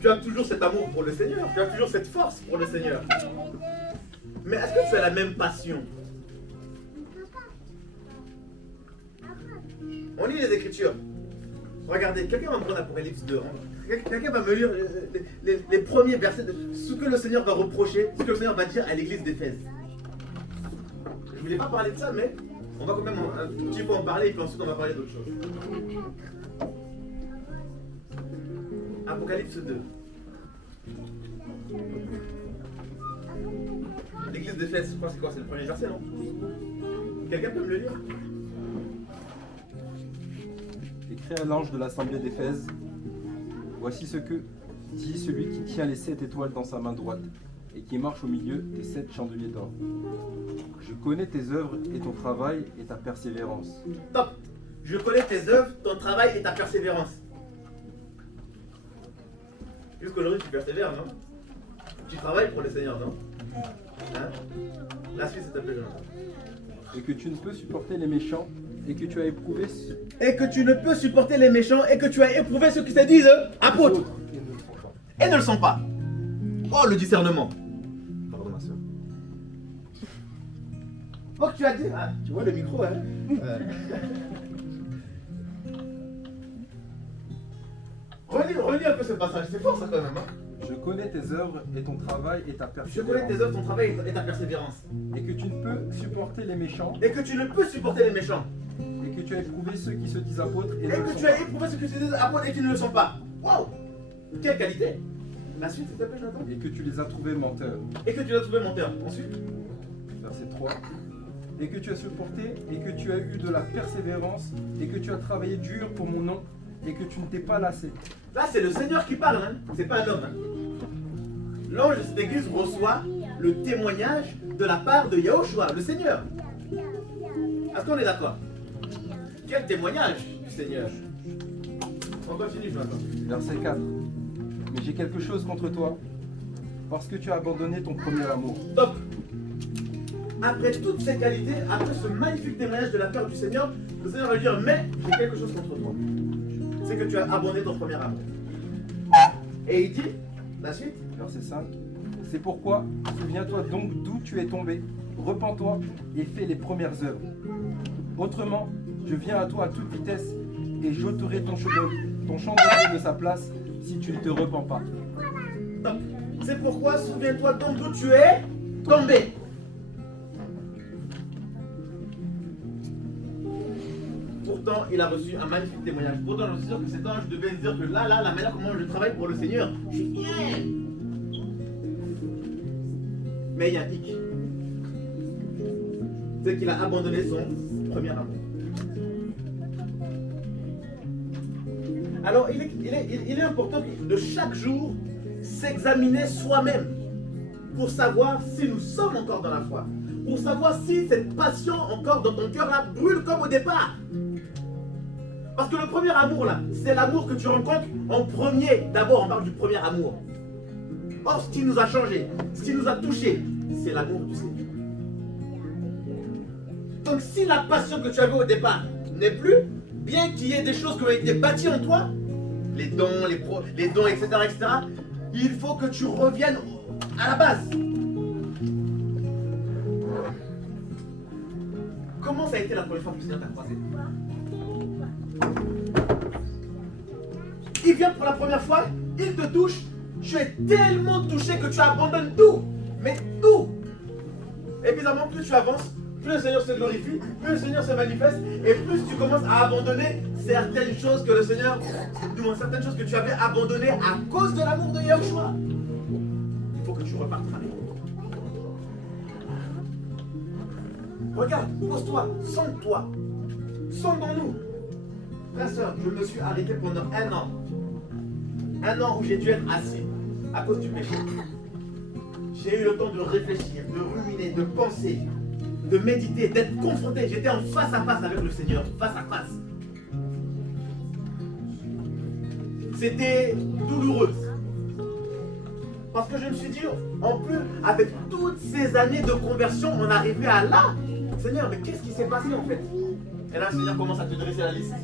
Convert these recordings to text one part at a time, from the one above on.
Tu as toujours cet amour pour le Seigneur. Tu as toujours cette force pour le Seigneur. Mais est-ce que tu as la même passion? On lit les Écritures. Regardez, quelqu'un va me prendre Apocalypse 2. Quelqu'un va me lire les premiers versets de ce que le Seigneur va reprocher, ce que le Seigneur va dire à l'église d'Éphèse. Je ne voulais pas parler de ça, mais on va quand même un petit peu en parler et puis ensuite on va parler d'autre chose. Apocalypse 2. L'église d'Éphèse, je crois c'est quoi? C'est le premier verset, non? Quelqu'un peut me le lire? Écrit à l'ange de l'assemblée d'Éphèse, voici ce que dit celui qui tient les 7 étoiles dans sa main droite et qui marche au milieu des 7 chandeliers d'or. Je connais tes œuvres et ton travail et ta persévérance. Top! Je connais tes œuvres, ton travail et ta persévérance. Jusqu'aujourd'hui tu persévères, non? Tu travailles pour le Seigneur, non? Hein? La suite s'il te plaît, Jonathan. Et que tu ne peux supporter les méchants et que tu as éprouvé Et que tu ne peux supporter les méchants et que tu as éprouvé ceux qui se disent apôtres et ne le sont pas. et ne le sont pas. Oh, le discernement. Pardon, ma soeur. Oh, tu as dit. Ah, tu vois le micro, hein? Relis un peu ce passage, c'est fort ça quand même. Hein? Je connais tes œuvres et ton travail et ta Je persévérance. connais tes œuvres, ton travail et ta persévérance. Et que tu ne peux supporter les méchants Et que tu ne peux supporter les méchants. et que tu as éprouvé ceux qui se disent apôtres et Et ne le que sont tu as pas. éprouvé ceux qui se disent apôtres et qui ne le sont pas. Waouh! Quelle qualité! La suite, s'il te plaît, Jonathan. Et que tu les as trouvés menteurs. Et que tu as trouvé menteur. Ensuite, Verset 3. Et que tu as supporté et que tu as eu de la persévérance et que tu as travaillé dur pour mon nom et que tu ne t'es pas lassé. là, c'est le Seigneur qui parle, hein? C'est pas un homme. Hein? L'ange de cette église reçoit le témoignage de la part de Yahushua, le Seigneur. Est-ce qu'on est d'accord? Quel témoignage du Seigneur? On continue, Jonathan. Verset 4. Mais j'ai quelque chose contre toi, parce que tu as abandonné ton premier amour. Top! Après toutes ces qualités, après ce magnifique témoignage de la part du Seigneur, le Seigneur va lui dire, mais j'ai quelque chose contre toi. C'est que tu as abandonné ton premier amour. Et il dit, la suite, Verset 5. C'est pourquoi, souviens-toi donc d'où tu es tombé, repens-toi et fais les premières œuvres. Autrement, je viens à toi à toute vitesse et j'ôterai ton chandelier de sa place si tu ne te repens pas. top. C'est pourquoi, souviens-toi donc d'où tu es tombé. Pourtant, il a reçu un magnifique témoignage. Pourtant, je suis sûr que cet ange devait se dire que là, la manière comment je travaille pour le Seigneur, je suis bien. Mais il y a un hic. C'est qu'il a abandonné son premier amour. Alors, il est important de chaque jour s'examiner soi-même pour savoir si nous sommes encore dans la foi. Pour savoir si cette passion encore dans ton cœur là brûle comme au départ. Parce que le premier amour là, c'est l'amour que tu rencontres en premier. D'abord, on parle du premier amour. Or, ce qui nous a changé, ce qui nous a touché, c'est l'amour du Seigneur. Donc, si la passion que tu avais au départ n'est plus, bien qu'il y ait des choses qui ont été bâties en toi, les dons, etc., il faut que tu reviennes à la base. Comment ça a été la première fois que le Seigneur t'a croisé? Il vient pour la première fois, il te touche, tu es tellement touché que tu abandonnes tout, mais tout. Et bizarrement, plus tu avances, plus le Seigneur se glorifie, plus le Seigneur se manifeste, et plus tu commences à abandonner certaines choses que le Seigneur, certaines choses que tu avais abandonnées à cause de l'amour de Yahushua. Il faut que tu repartes avec. Regarde, pose-toi, sens-toi, sondons-nous. Frère, soeur, je me suis arrêté pendant un an. Un an où j'ai dû être assis à cause du péché. J'ai eu le temps de réfléchir, de ruminer, de penser, de méditer, d'être confronté. J'étais en face à face avec le Seigneur, face à face. C'était douloureux. Parce que je me suis dit, en plus, avec toutes ces années de conversion, on arrivait à là. Seigneur, mais qu'est-ce qui s'est passé en fait? Et là, le Seigneur commence à te dresser la liste.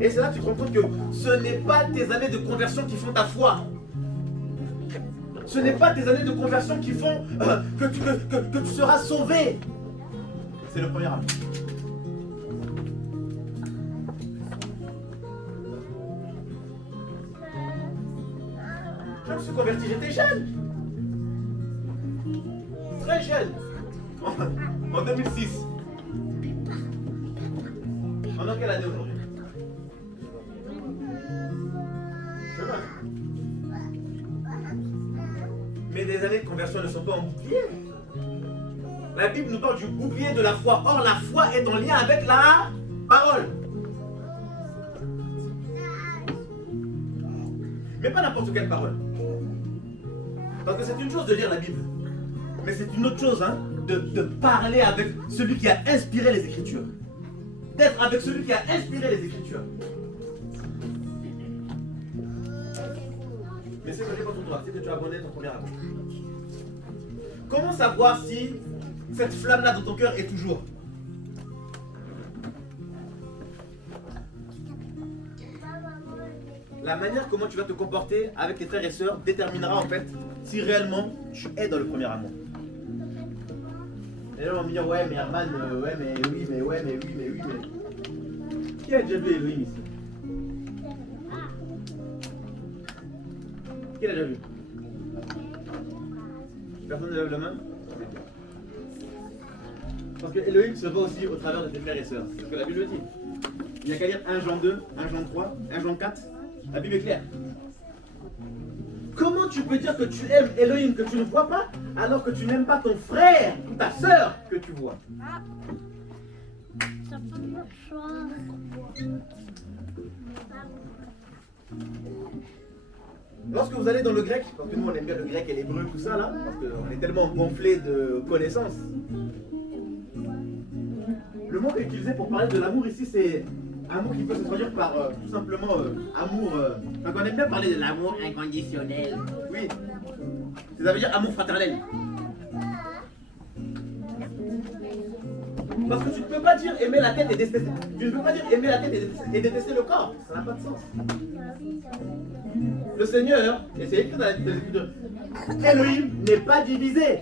Et c'est là que tu te rends compte que ce n'est pas tes années de conversion qui font ta foi. Ce n'est pas tes années de conversion qui font que tu seras sauvé. C'est le premier amour. Je me suis converti, j'étais jeune. Très jeune. En 2006. On est en quelle année aujourd'hui? Mais des années de conversion ne sont pas en bouclier. La Bible nous parle du bouclier de la foi. Or, la foi est en lien avec la parole. Mais pas n'importe quelle parole. Parce que c'est une chose de lire la Bible. Mais c'est une autre chose de parler avec celui qui a inspiré les Écritures. D'être avec celui qui a inspiré les Écritures. Mais c'est que contre toi, c'est que tu as abonné ton premier amour. Comment savoir si cette flamme-là dans ton cœur est toujours? La manière comment tu vas te comporter avec tes frères et sœurs déterminera en fait si réellement tu es dans le premier amour. Et là on va me dire ouais mais Herman, ouais mais oui, mais ouais mais oui, mais oui, mais... Qui a déjà vu Elohim ici? Qui l'a déjà vu? Personne ne lève la main? Parce que Elohim se voit aussi au travers de tes frères et sœurs. C'est ce que la Bible dit. Il n'y a qu'à lire 1 Jean 2, 1 Jean 3, 1 Jean 4. La Bible est claire. Comment tu peux dire que tu aimes Elohim que tu ne vois pas alors que tu n'aimes pas ton frère ou ta sœur que tu vois? Lorsque vous allez dans le grec, parce que nous on aime bien le grec et l'hébreu, tout ça là, parce qu'on est tellement gonflé de connaissances. Le mot utilisé pour parler de l'amour ici, c'est amour qui peut se traduire par tout simplement amour. Donc on aime bien parler de l'amour inconditionnel. Oui. Ça veut dire amour fraternel. Parce que tu ne peux pas dire aimer la tête et détester. Tu ne peux pas dire aimer la tête et détester le corps. Ça n'a pas de sens. Le Seigneur, et c'est écrit dans la Bible, Elohim n'est pas divisé.